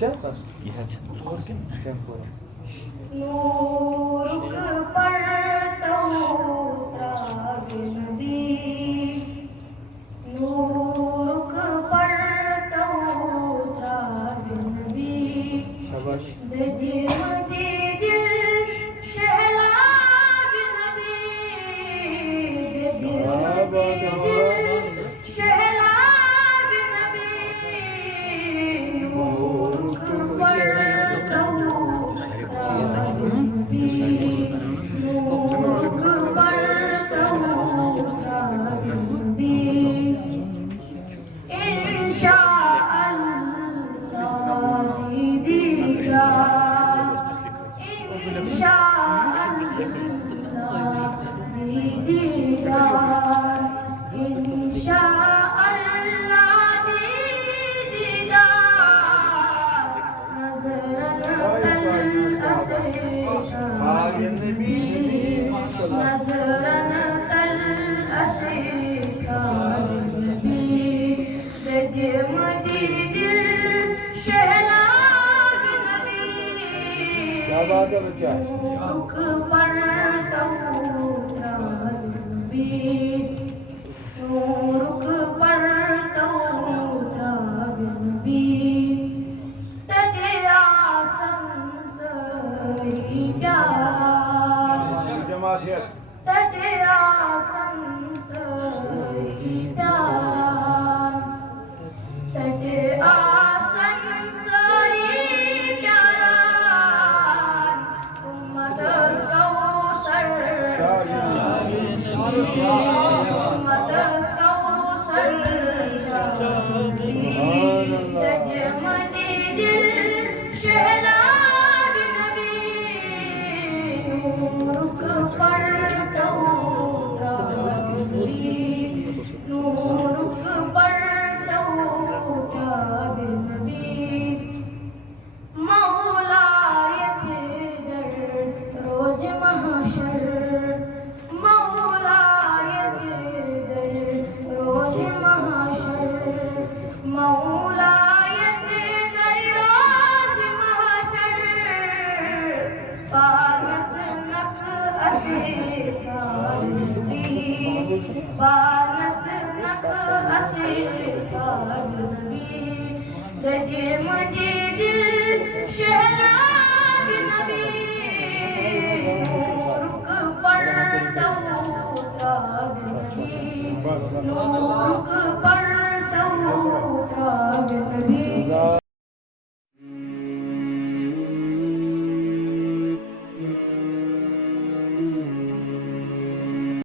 You have to नूरुक पढ़ता हूँ रागे नबी, नूरुक पढ़ता हूँ रागे नबी, दे मुझे दिल शहलाग नबी, दे मुझे दिल शहलाग नबी, नूरुक पढ़ता हूँ नूरुक पढ़ता हूँ रागे नूरुक पढ़ता हूँ रागे तटे आसन सही प्यार, तटे आसन सही प्यार, तटे आसन सही प्यार, उम्मत कौसर उम्मत कौसर तजमदी दिल शहलाग नबी, नूरुक पढ़ता हूँ रागे नूरुक पढ़ता हूँ रागे नबी, मौलाए दर रोज महशर, मौलाए दर रोज महशर, मौलाए दर रोज महशर, पानस नक असीकार नबी, पानस नक असीकार नबी, दे मुझे दिल शहलाग नबी, नूरुक पढ़ता हूँ रागे नबी, नूरुक पढ़ता हूँ रागे नबी।